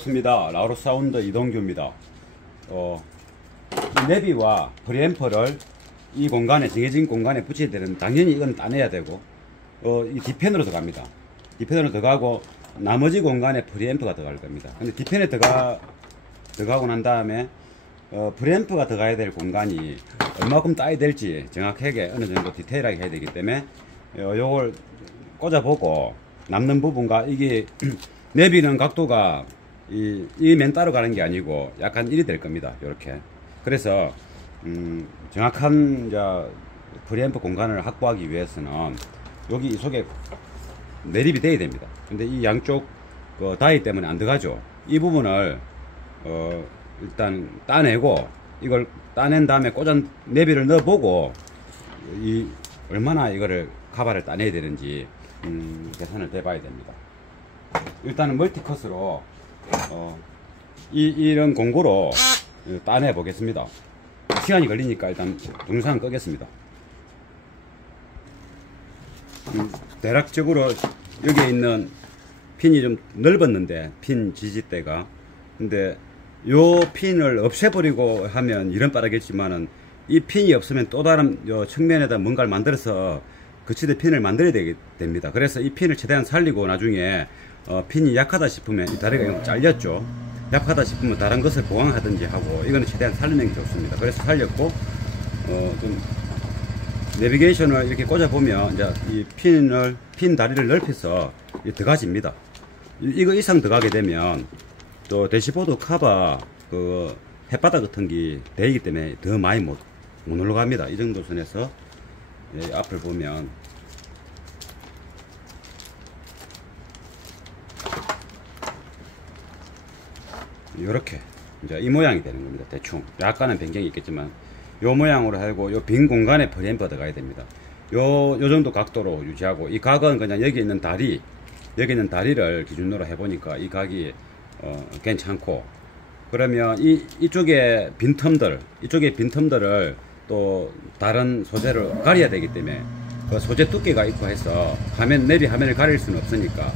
반갑습니다. 라우로 사운드 이동규입니다. 이 내비와 프리앰프를 이 공간에, 정해진 공간에 붙여야 되는, 당연히 이건 따내야 되고, 이 D펜으로 들어갑니다. D펜으로 들어가고, 나머지 공간에 프리앰프가 들어갈 겁니다. 근데 D펜에 들어가고 난 다음에, 프리앰프가 들어가야 될 공간이 얼마큼 따야 될지 정확하게 어느 정도 디테일하게 해야 되기 때문에, 요걸 꽂아보고, 남는 부분과 이게, 내비는 각도가 이 맨 따로 가는 게 아니고 약간 이리 될 겁니다. 요렇게. 그래서 정확한 이제 프리앰프 공간을 확보하기 위해서는 여기 이 속에 매립이 돼야 됩니다. 근데 이 양쪽 다이 때문에 안 들어가죠. 이 부분을 일단 따내고, 이걸 따낸 다음에 꽂은 내비를 넣어보고 얼마나 이거를 카바를 따내야 되는지 계산을 해봐야 됩니다. 일단은 멀티컷으로 이런 공구로 따내 보겠습니다. 시간이 걸리니까 일단 동영상 끄겠습니다. 대략적으로 여기에 있는 핀이 좀 넓었는데, 핀 지지대가, 근데 요 핀을 없애버리고 하면 이런 빠르겠지만은, 이 핀이 없으면 또 다른 요 측면에다 뭔가를 만들어서 거치대 핀을 만들어야 됩니다. 그래서 이 핀을 최대한 살리고, 나중에 핀이 약하다 싶으면, 이 다리가 잘렸죠. 약하다 싶으면 다른 것을 보강하든지 하고, 이거는 최대한 살리는 게 좋습니다. 그래서 살렸고, 좀 내비게이션을 이렇게 꽂아보면 이제 이 핀 다리를 넓혀서 들어가집니다. 이거 이상 들어가게 되면 또 대시보드 카바 햇바닥 같은 게 되기 때문에 더 많이 못 올라갑니다. 이 정도 선에서 앞을 보면 이렇게 이제 이 모양이 되는 겁니다. 대충 약간은 변경이 있겠지만 요 모양으로 하고, 요 빈 공간에 프리앰프가 들어가야 됩니다. 요 정도 각도로 유지하고, 이 각은 그냥 여기 있는 다리를 기준으로 해보니까 이 각이 괜찮고, 그러면 이쪽에 빈틈들을 또 다른 소재로 가려야 되기 때문에, 그 소재 두께가 있고 해서 내비 화면을 가릴 수는 없으니까,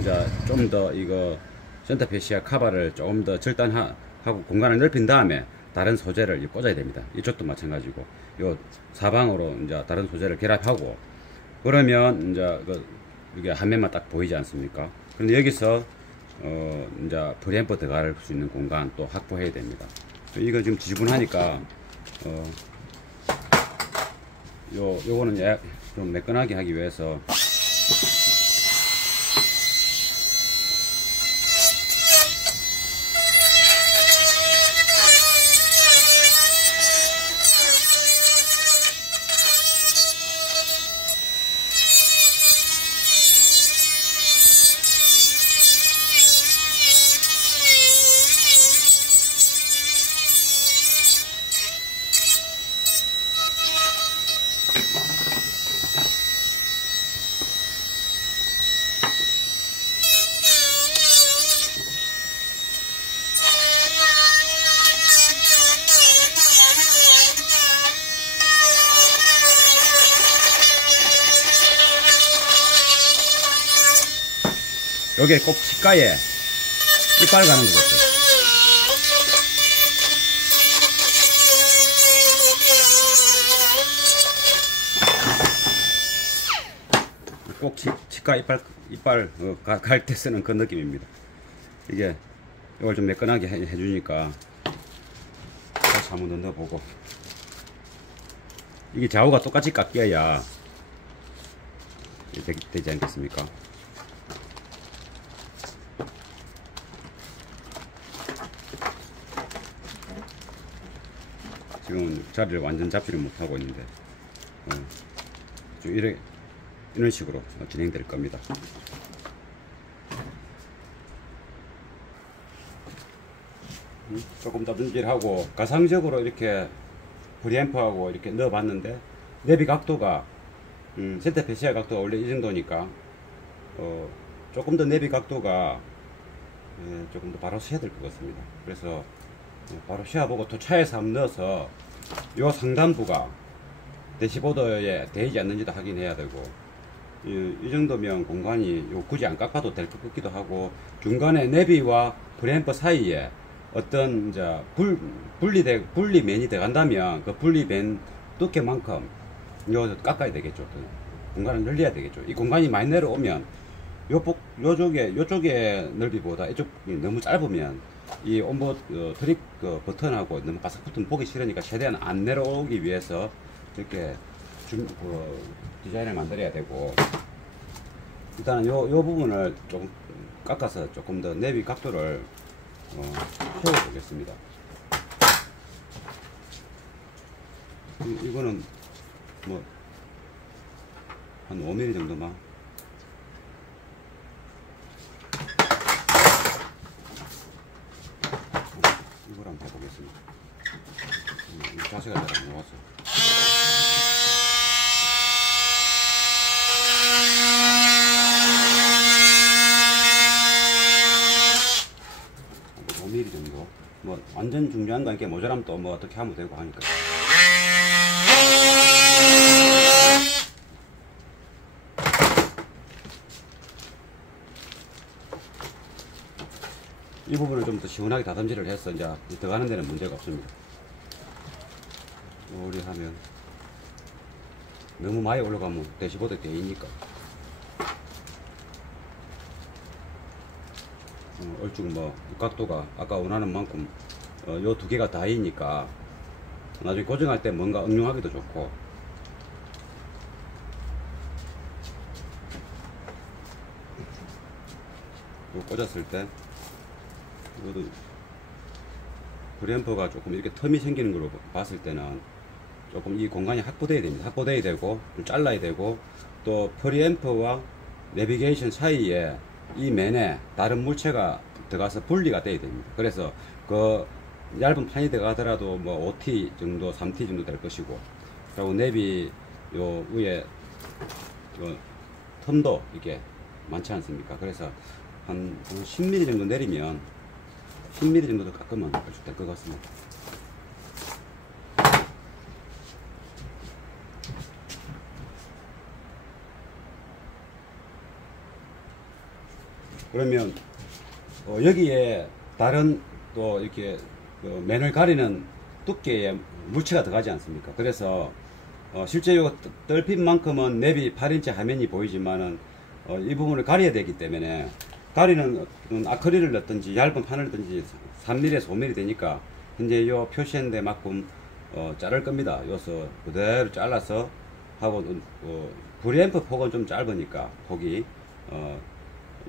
이제 좀 더 이거 센터페시아 카바를 조금 더 절단하고 공간을 넓힌 다음에 다른 소재를 꽂아야 됩니다. 이쪽도 마찬가지고, 요 사방으로 이제 다른 소재를 결합하고, 그러면 이제 이게 화면만 딱 보이지 않습니까? 그런데 여기서 이제 프리앰프 들어갈 수 있는 공간 또 확보해야 됩니다. 이거 지금 지저분하니까 요거는 좀 매끈하게 하기 위해서 여기에 꼭 치과에 이빨 가는 것 같아요. 꼭 치과 이빨 갈 때 쓰는 그 느낌입니다. 이게 이걸 좀 매끈하게 해주니까 다시 한번 더 넣어보고, 이게 좌우가 똑같이 깎여야 되지 않겠습니까? 지금은 자리를 완전 잡지를 못하고 있는데, 좀 이런 식으로 진행될 겁니다. 조금 더 분질하고, 가상적으로 이렇게 프리앰프하고 이렇게 넣어봤는데, 내비 각도가 센터페시아 각도가 원래 이 정도니까 조금 더 내비 각도가 조금 더 바로 쉬어야 될 것 같습니다. 그래서 바로 쉬어보고 또 차에서 한번 넣어서 요 상단부가 대시보드에 대이지 않는지도 확인해야 되고, 이 정도면 공간이 굳이 안 깎아도 될 것 같기도 하고, 중간에 내비와 프리앰프 사이에 어떤 이제 분리면이 들어간다면 그 분리면 두께만큼 요 깎아야 되겠죠. 공간을 늘려야 되겠죠. 이 공간이 많이 내려오면 요쪽의 넓이보다 이쪽이 너무 짧으면 이 온보드 트릭 버튼하고 너무 바삭 붙으면 보기 싫으니까 최대한 안 내려오기 위해서 이렇게 디자인을 만들어야 되고, 일단은 요 부분을 좀 깎아서 조금 더 내비 각도를 세워보겠습니다. 이거는 뭐 한 5mm 정도만. 이걸 한번 해보겠습니다. 자세가 잘 안 나와서. 한 5mm 정도. 뭐 완전 중요한 거 아니까 모자라면 또 뭐 어떻게 하면 되고 하니까. 이 부분을 좀 더 시원하게 다듬질을 해서 이제 들어가는 데는 문제가 없습니다. 오래 하면 너무 많이 올라가면 대시보드 대이니까 얼추 뭐 각도가 아까 원하는 만큼 요 두 개가 다이니까 나중에 고정할 때 뭔가 응용하기도 좋고, 요 꽂았을 때 이것도 프리앰프가 조금 이렇게 텀이 생기는 걸로 봤을 때는 조금 이 공간이 확보돼야 됩니다. 확보돼야 되고 좀 잘라야 되고, 또 프리앰프와 내비게이션 사이에 이 면에 다른 물체가 들어가서 분리가 돼야 됩니다. 그래서 그 얇은 판이 들어가더라도 뭐 5T 정도 3T 정도 될 것이고, 그리고 내비 요 위에 요 텀도 이게 많지 않습니까? 그래서 한 10mm 정도 내리면 10mm 정도 더 깎으면 아주 될 것 같습니다. 그러면 여기에 다른 또 이렇게 면을 가리는 두께의 물체가 들어가지 않습니까? 그래서 실제 요 떨핀만큼은 내비 8인치 화면이 보이지만은 이 부분을 가려야 되기 때문에, 가리는 아크릴을 넣든지 얇은 판을 넣든지 3mm에서 5mm 되니까 현재 요 표시한 데만큼 자를 겁니다. 여기서 그대로 잘라서 하고, 프리앰프 폭은 좀 짧으니까 폭이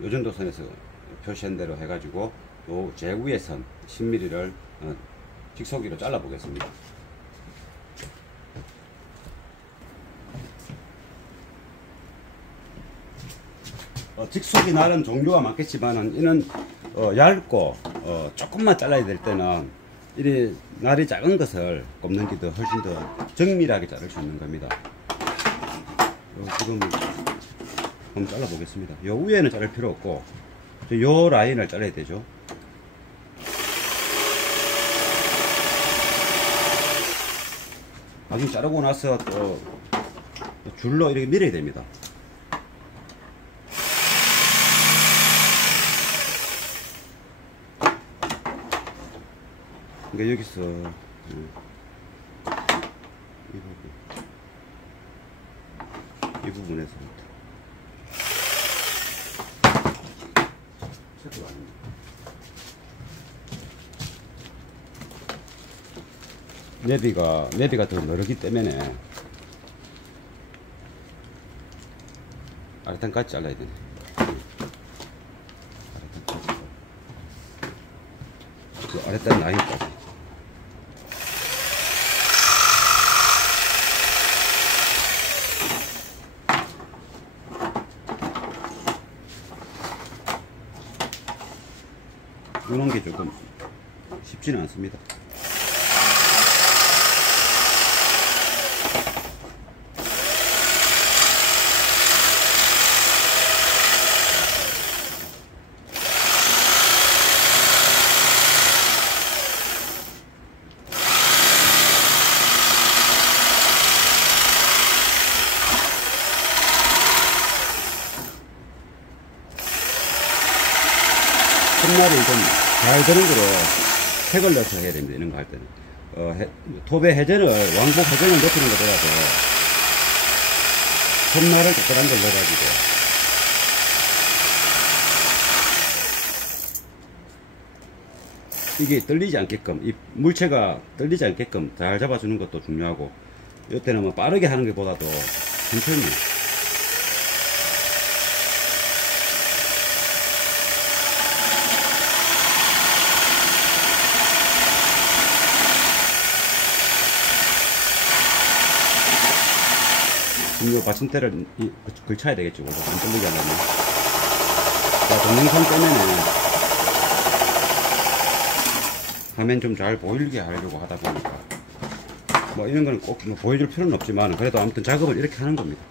요 정도 선에서 표시한 대로 해가지고 요 제 위에 선 10mm를 직소기로 잘라 보겠습니다. 직속이 나름 종류가 많겠지만은 이는 얇고 조금만 잘라야 될 때는 이 날이 작은 것을 꼽는 게 더 훨씬 더 정밀하게 자를 수 있는 겁니다. 지금 한번 잘라 보겠습니다. 요 위에는 자를 필요 없고 요 라인을 잘라야 되죠. 나중에 자르고 나서 또 줄로 이렇게 밀어야 됩니다. 그러니까 여기서 이 부분에서 내비가 더 넓기 때문에 아래탄까지 잘라야 되네. 아래탄 라인까지. 이런 게 조금 쉽지는 않습니다. 말이 좀 잘 되는 거로 색을 넣어서 해야 됩니다. 이런 거 할 때는. 톱의 회전을, 왕복 회전을 높이는 것보다도 손날을 적절한 걸 넣어가지고 이게 떨리지 않게끔, 이 물체가 떨리지 않게끔 잘 잡아주는 것도 중요하고, 이때는 뭐 빠르게 하는 것보다도 천천히. 지금 요 받침대를 걸쳐야 되겠죠. 안 떨리게 하려면. 자, 동영상 때문에 화면 좀 잘 보이게 하려고 하다 보니까 뭐 이런 거는 꼭 뭐 보여줄 필요는 없지만 그래도 아무튼 작업을 이렇게 하는 겁니다.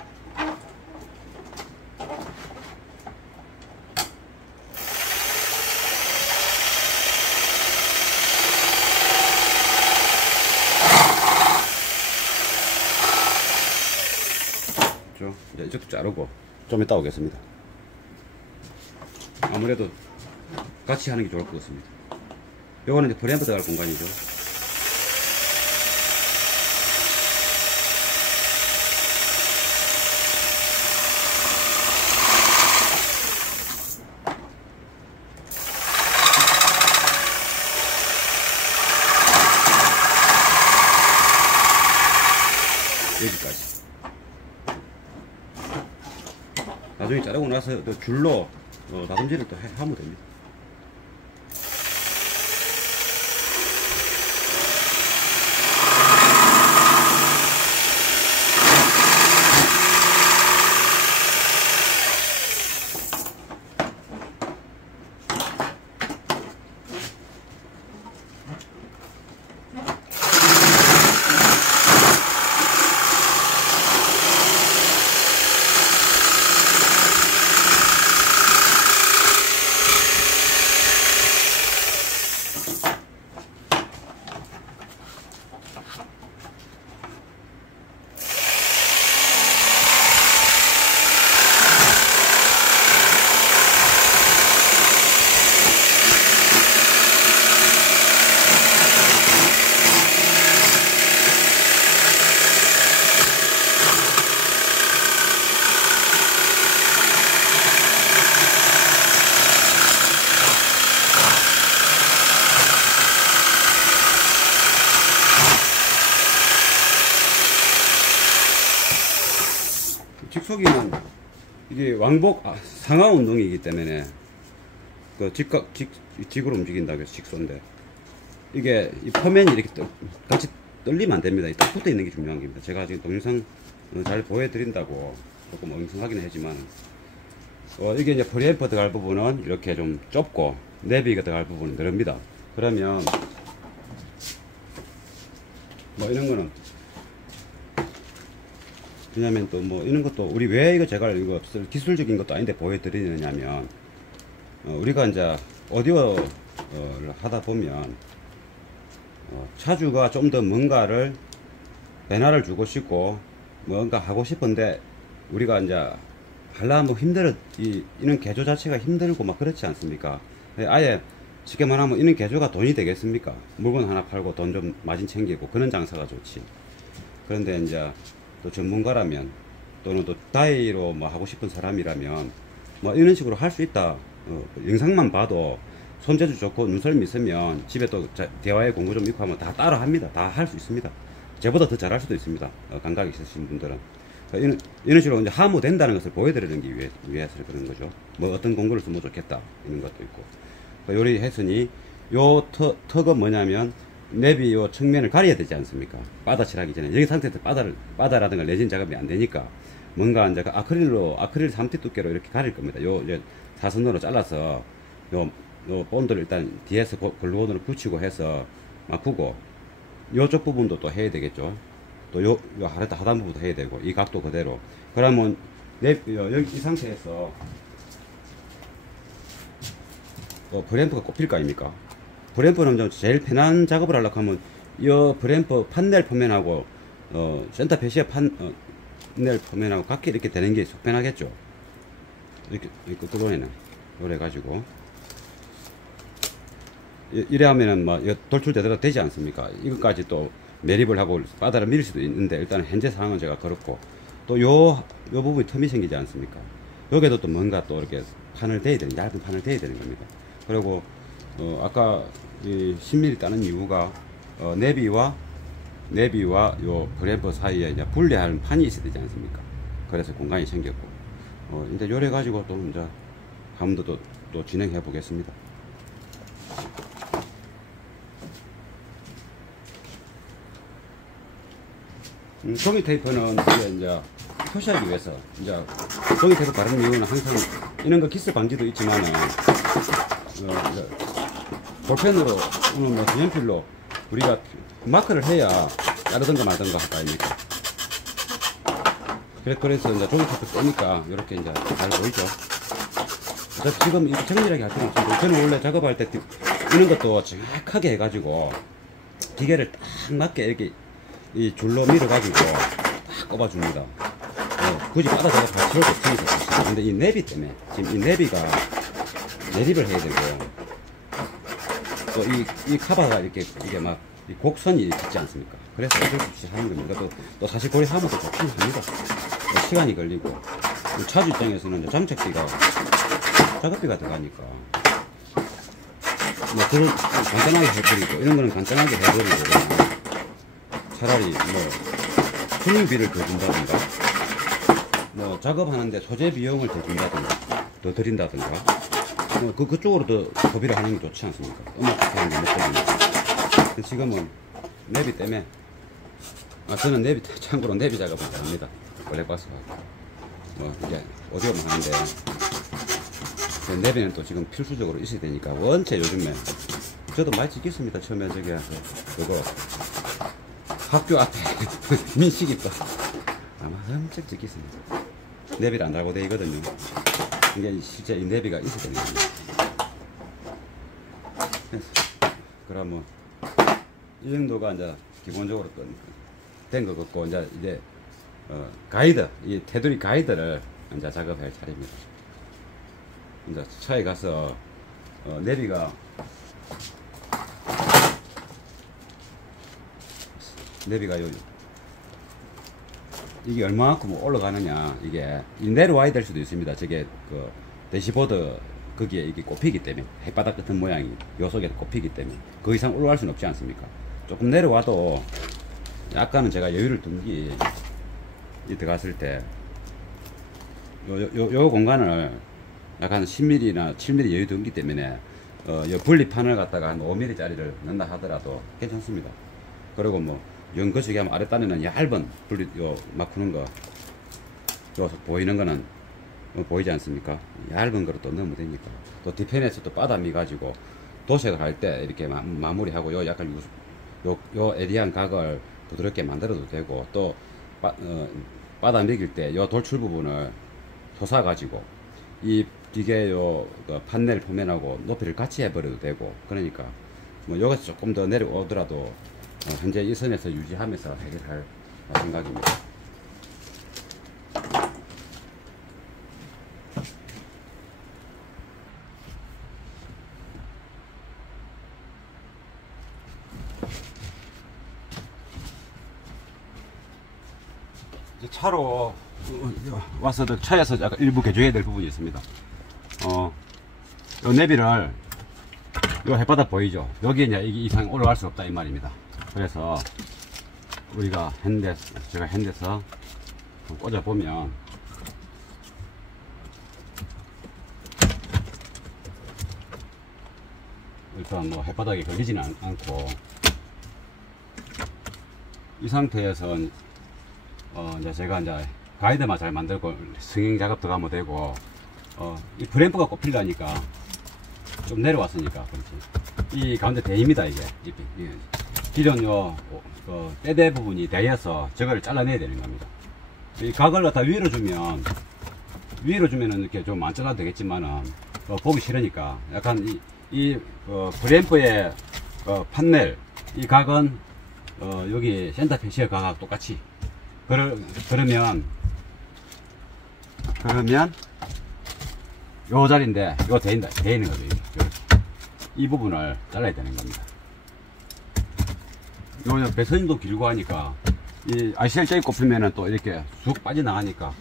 이제 이쪽도 자르고 좀 이따 오겠습니다. 아무래도 같이 하는 게 좋을 것 같습니다. 요거는 이제 프레임부터 갈 공간이죠. 여기까지. 나중에 자르고 나서 줄로 다듬질을 또 하면 됩니다. 직속이는 이게 왕복 상하 운동이기 때문에 그 직으로 움직인다고 해서 직소인데 이게 이 표면이 이렇게 같이 떨리면 안 됩니다. 딱 붙어 있는 게 중요한 겁니다. 제가 지금 동영상 잘 보여드린다고 조금 엉성하긴 하지만 이게 이제 프리앰프 들어갈 부분은 이렇게 좀 좁고 내비가 들어갈 부분은 넓습니다. 그러면 뭐 이런 거는 왜냐면 또 뭐 이런 것도 우리 왜 이거 제가 이거 기술적인 것도 아닌데 보여드리느냐면 우리가 이제 오디오를 하다 보면 차주가 좀 더 뭔가를 변화를 주고 싶고 뭔가 하고 싶은데 우리가 이제 하려면 힘들어 이런 개조 자체가 힘들고 막 그렇지 않습니까? 아예 쉽게 말하면 이런 개조가 돈이 되겠습니까? 물건 하나 팔고 돈 좀 마진 챙기고 그런 장사가 좋지. 그런데 이제 또 전문가라면 또는 또 다이로 뭐 하고 싶은 사람이라면 뭐 이런 식으로 할 수 있다. 영상만 봐도 손재주 좋고 눈썰미 있으면 집에 또 대화의 공부 좀 있고 하면 다 따라 합니다. 다 할 수 있습니다. 저보다 더 잘할 수도 있습니다. 감각이 있으신 분들은. 이런 식으로 이제 하모 된다는 것을 보여드리는 게 위해서 그런 거죠. 뭐 어떤 공구를 쓰면 좋겠다. 이런 것도 있고. 요리 했으니 요 턱은 뭐냐면 내비 요 측면을 가려야 되지 않습니까? 바다 칠하기 전에. 여기 상태에서 바다라든가 레진 작업이 안 되니까 뭔가 이제 아크릴 3T 두께로 이렇게 가릴 겁니다. 요 이제 사선으로 잘라서 요 본드를 일단 뒤에서 글루건으로 붙이고 해서 막구고 요쪽 부분도 또 해야 되겠죠. 또 요 하단 부분도 해야 되고 이 각도 그대로. 그러면 여기 이 상태에서 브램프가 꼽힐 거 아닙니까? 브램프는 좀 제일 편한 작업을 하려고 하면 이 브램프 판넬 표면하고 센터 배시의 판넬 표면하고 각기 이렇게 되는 게 속편하겠죠. 이렇게 끝부분에는 요래 가지고 이래 하면은 뭐 돌출되도록 되지 않습니까? 이것까지 또 매립을 하고 바다를 밀 수도 있는데 일단 현재 상황은 제가 그렇고 또 요 부분이 틈이 생기지 않습니까? 여기에도 또 뭔가 또 이렇게 판을 대야 되는 얇은 판을 대야 되는 겁니다. 그리고 아까 이 10mm 따는 이유가 내비와 요 브레이크 사이에 이제 분리하는 판이 있어야 되지 않습니까? 그래서 공간이 생겼고 이제 요래 가지고 또 이제 한 번 더 또 진행해 보겠습니다. 종이 테이프는 이제 표시하기 위해서 이제 종이 테이프 바르는 이유는 항상 이런 거 기스 방지도 있지만은 볼펜으로 뭐 연필로 우리가 마크를 해야 자르든가 말든가 할 거 아닙니까? 그래서 이제 종이 테이프 쓰니까 이렇게 이제 잘 보이죠? 지금 이렇게 정밀하게 할 필요는 없습니다. 저는 원래 작업할 때 이런 것도 정확하게 해가지고 기계를 딱 맞게 이렇게 이 줄로 밀어가지고 딱 꼽아줍니다. 굳이 바다 작업할 필요도 없으니까. 근데 이 내비 때문에 지금 이 내비가 내립을 해야 되고 또 이 카바가 이렇게 이게 막 이 곡선이 있지 않습니까? 그래서 어쩔 수 없이 하는 겁니다. 또 사실 고리 하면 또 좋긴 합니다. 시간이 걸리고 차주 입장에서는 이제 장착비가 작업비가 들어가니까 뭐 그걸 간단하게 해드리고 이런 거는 간단하게 해드리고 차라리 뭐 손님비를 더 준다든가 뭐 작업하는데 소재 비용을 더 준다든가 더 드린다든가 뭐 그쪽으로 더 소비를 하는 게 좋지 않습니까? 음악 하는 게 목적이니까. 지금은 내비 때문에 저는 내비 참고로 내비 작업을 잘합니다. 블랙박스가 뭐 이게 오디오만 하는데 내비는 또 지금 필수적으로 있어야 되니까 원체 요즘에 저도 많이 찍겠습니다. 처음에 저기 와서 그거 학교 앞에 민식이 또 아마 엄청 찍겠습니다. 내비를 안 달고 되거든요. 이게 실제 이 내비가 있어야 되는 겁니다. 그럼 뭐 이 정도가 이제 기본적으로 된 것 같고 이제 가이드 이 테두리 가이드를 이제 작업할 차례입니다. 이제 차에 가서 내비가 이게 얼마만큼 올라가느냐 이게 내려와야 될 수도 있습니다. 저게 그 대시보드 거기에 이게 꼽히기 때문에 햇바닥 같은 모양이 요 속에 꼽히기 때문에 그 이상 올라갈 수는 없지 않습니까? 조금 내려와도 약간은 제가 여유를 둔 게 들어갔을 때 요 공간을 약간 10mm나 7mm 여유 둔기 때문에 요 분리판을 갖다가 한 5mm 짜리를 넣는다 하더라도 괜찮습니다. 그리고 뭐 연거치기 하면 아랫단에는 얇은 분리 막 푸는 거 요 보이는 거는 보이지 않습니까? 얇은 거로 또 넣으면 되니까. 또 뒤편에서 또 바다 미 가지고 도색을 할 때 이렇게 마무리하고 요 약간 요 에리한 각을 부드럽게 만들어도 되고 또 바다 미길 때 요 돌출 부분을 토사 가지고 이게 판넬 표면하고 높이를 같이 해버려도 되고 그러니까 뭐 여기서 조금 더 내려오더라도 현재 이 선에서 유지하면서 해결할 생각입니다. 이제 차로 와서 차에서 약간 일부 개조해야 될 부분이 있습니다. 요 내비를 요 햇바닥 보이죠? 여기 이제 이 이상 올라갈 수 없다 이 말입니다. 그래서 우리가 제가 핸드에서 꽂아 보면 일단 뭐 햇바닥에 걸리지는 않고 이 상태에서 이제 제가 이제 가이드만 잘 만들고 승행 작업 들어가면 되고 이 브레이크가 꼽히려니까 좀 내려왔으니까 그렇지. 이 가운데 대입니다 이게 기존 떼대 부분이 대여서 저거를 잘라내야 되는 겁니다. 이 각을 갖다 위로 주면은 이렇게 좀 안 잘라도 되겠지만은 보기 싫으니까 약간 이 브레이크의 판넬 이 각은 여기 센터 패시의 각하고 똑같이 그러면 요 자리인데 요 돼 있는 거죠. 이 부분을 잘라야 되는 겁니다. 요 배선도 길고 하니까 이 RCLJ 꼽히면은 또 이렇게 쑥 빠져나가니까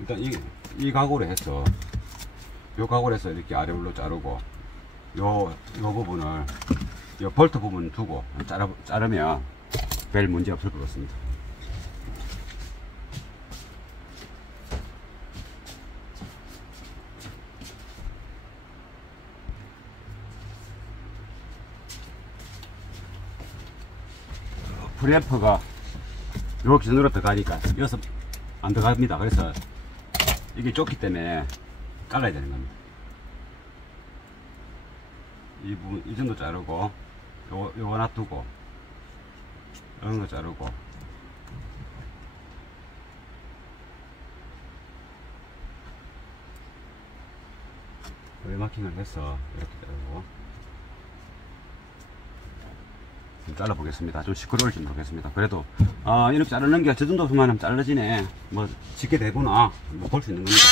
일단 이 각오로 해서 요 각오로 해서 이렇게 아래로 자르고 요 부분을 요 볼트 부분 두고 자르면 별 문제 없을 것 같습니다. 프리앰프가 요 기준으로 들어가니까 여기서 안 들어갑니다. 그래서 이게 좁기 때문에 잘라야 되는 겁니다. 이 부분 이 정도 자르고 요거 놔두고 이런 거 자르고 마킹을 해서 이렇게 자르고 잘라 보겠습니다. 좀 시끄러울지 모르겠습니다. 그래도 이렇게 자르는 게 저 정도만 하면 잘라지네, 뭐 쉽게 되구나, 뭐 볼 수 있는 겁니다.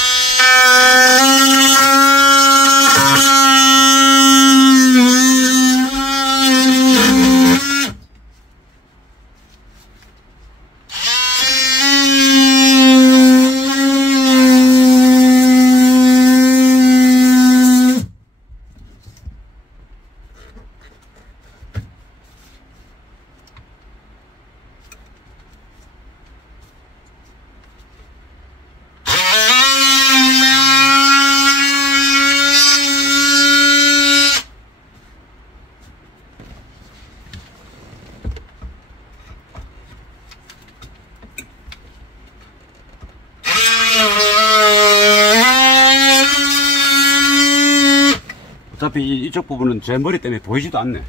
어차피 이쪽 부분은 제 머리 때문에 보이지도 않네.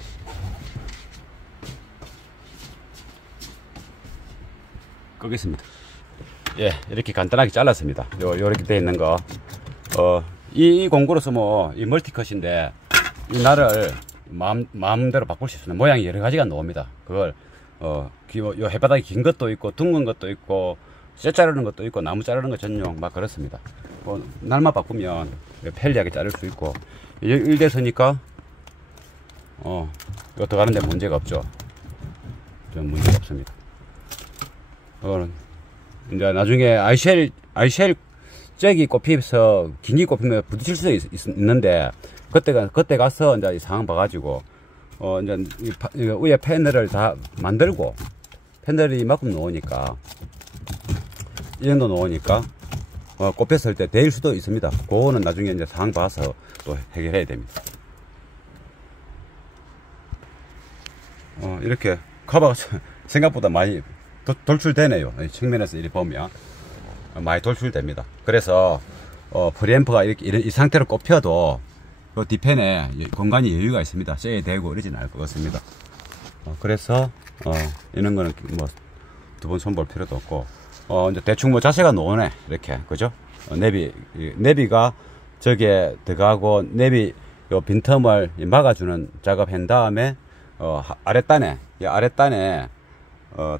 끄겠습니다. 예, 이렇게 간단하게 잘랐습니다. 요렇게 되어 있는 거. 이 공구로서 뭐, 이 멀티컷인데, 이 날을 마음대로 바꿀 수 있는 모양이 여러 가지가 나옵니다. 그걸, 요 해바닥이 긴 것도 있고, 둥근 것도 있고, 쇠 자르는 것도 있고, 나무 자르는 것 전용, 막 그렇습니다. 날만 바꾸면 편리하게 자를 수 있고, 일대서니까, 이거 들어가는데 문제가 없죠. 좀 문제가 없습니다. 이제 나중에 RCL 잭이 꼽혀서 긴기 꼽히면 부딪힐 수도 있는데, 그때 가서 이제 이 상황 봐가지고, 이제 위에 패널을 다 만들고, 패널이 이만큼 놓으니까, 이 정도 놓으니까, 꼽혔을 때 데일 수도 있습니다. 그거는 나중에 이제 상황 봐서 또 해결해야 됩니다. 이렇게 커버가 생각보다 많이 돌출되네요. 측면에서 이렇게 보면 많이 돌출됩니다. 그래서 프리앰프가 이렇게 이 상태로 꼽혀도 그 뒤편에 공간이 여유가 있습니다. 쇠에 대고 이러진 않을 것 같습니다. 그래서 이런 거는 뭐 두 번 손볼 필요도 없고, 이제 대충 뭐 자세가 나오네, 이렇게, 그죠? 내비가 저게 들어가고, 내비 요 빈틈을 막아주는 작업 한 다음에, 아랫단에,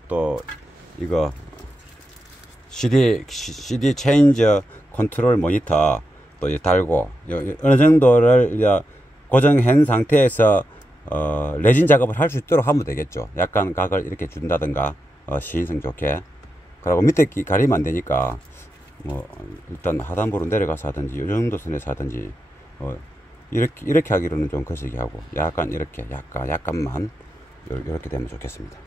또, 이거, CD 체인지 컨트롤 모니터 또 달고, 어느 정도를 이제 고정한 상태에서, 레진 작업을 할 수 있도록 하면 되겠죠. 약간 각을 이렇게 준다든가, 시인성 좋게. 그리고 밑에 가리면 안 되니까, 뭐, 일단 하단부로 내려가서 하든지, 요 정도 선에서 하든지, 이렇게 하기로는 좀 거시기 하고, 약간 이렇게, 약간만, 이렇게 되면 좋겠습니다.